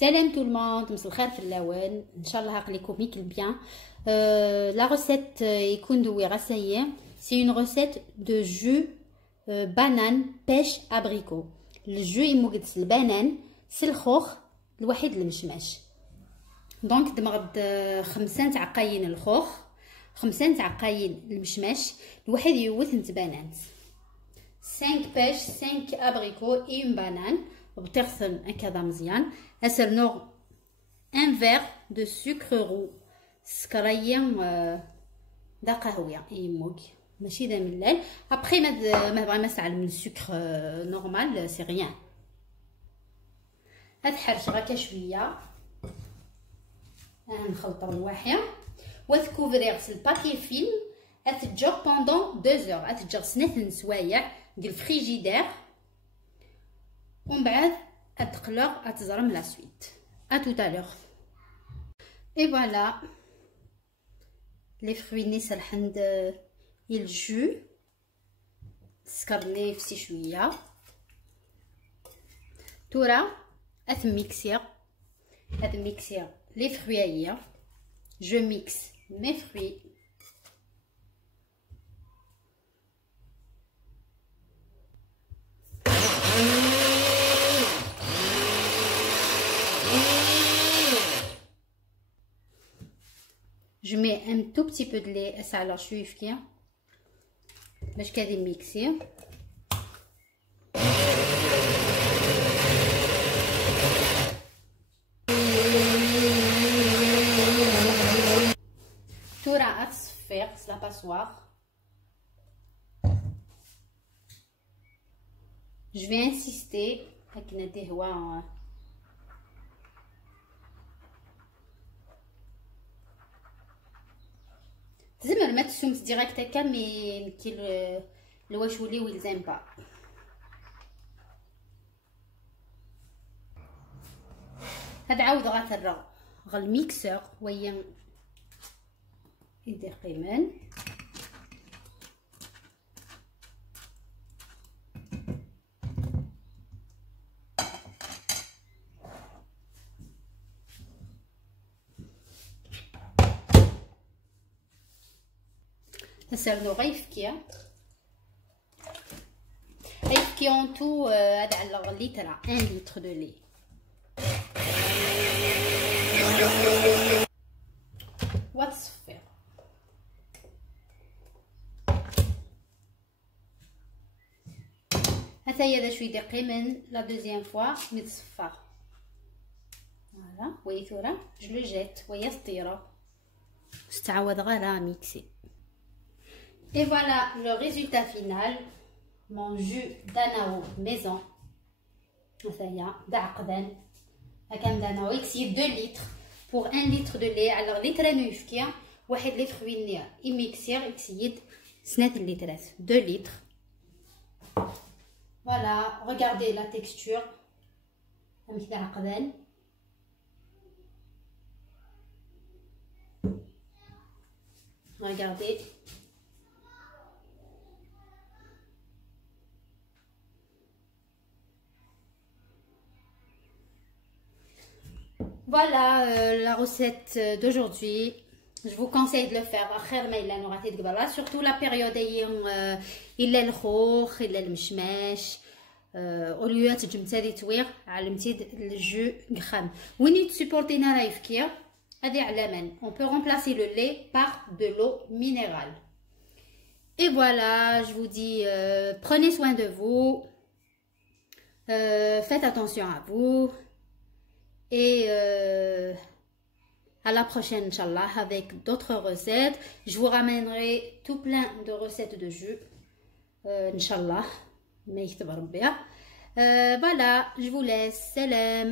Salam tout le monde, مساء الخير في اللون. ان شاء الله هاكليكم يكل bien. La recette يكون دويرة ça y est. C'est une recette de jus banane pêche abricot. Le jus يموجد البنان الخوخ الوحيد المشماش. دونك دمغد 5 تعقاين الخوخ 5 تعقاين المشماش الوحيد يوث نت بنان 5 pêches 5 abricots et une banane. وبتغسل هكذا مزيان. هسه نوغ ان فيغ دو سكر رو سكريه دا قهويه يموك ماشي دا ملال. ابخي ما بغا ساعه من السكر نورمال سي ريان. هاد حرش غاكا شويه نخلطو الواحيه وتكوفريغ في البابي فيلم اتجور بوندون 2 heures اتجور 2 سوايع ديال الفريجيدير ومن بعد اتقلق اتزرم لا سويت. À tout à l'heure. Et voilà les fruits نسرحن الجو سكرني في شويه تورا اتميكسير les fruits هي je mixe mes fruits. Je mets un tout petit peu de lait à la chouifkia. باش كادي ميكسي. تورا اتصفيق لا باسوار. Je vais insister هاك ندي هوا تزمر ما تسومس ديريكت هكا مي كي الواش وليو يلزم با. هاد عاود غاترغ الميكسور ويا يدير قيمان هسا غيفكي اون تو هاد على لتر 1 لتر دو لي وتصفر. هذا هي دا شويه قيمن لا دوزيام فوا متصفر. فوالا ويثورا جو لو جيت ويا سطيره استعوض غير ميكسي. Et voilà le résultat final. Mon jus d'anao maison. Ça y est, d'aqdan. Akam d'anao ici 2 litres pour 1 litre de lait. Alors litre نوفكيا 1 litre وين يميكسير يكسيد 2 litres 2 litres. Voilà, regardez la texture. كذا عقدان. Regardez. Voilà la recette d'aujourd'hui. Je vous conseille de le faire. Surtout la période il est le خوخ il est le mshmash au lieu de تجمتي توير علمتي الجو غخام وين تسبورتينا رايفكيا هذه علامه. On peut remplacer le lait par de l'eau minérale. Et voilà, je vous dis prenez soin de vous. Faites attention à vous. Et à la prochaine Inch'Allah avec d'autres recettes. Je vous ramènerai tout plein de recettes de jus Inch'Allah. Voilà, je vous laisse. Salam.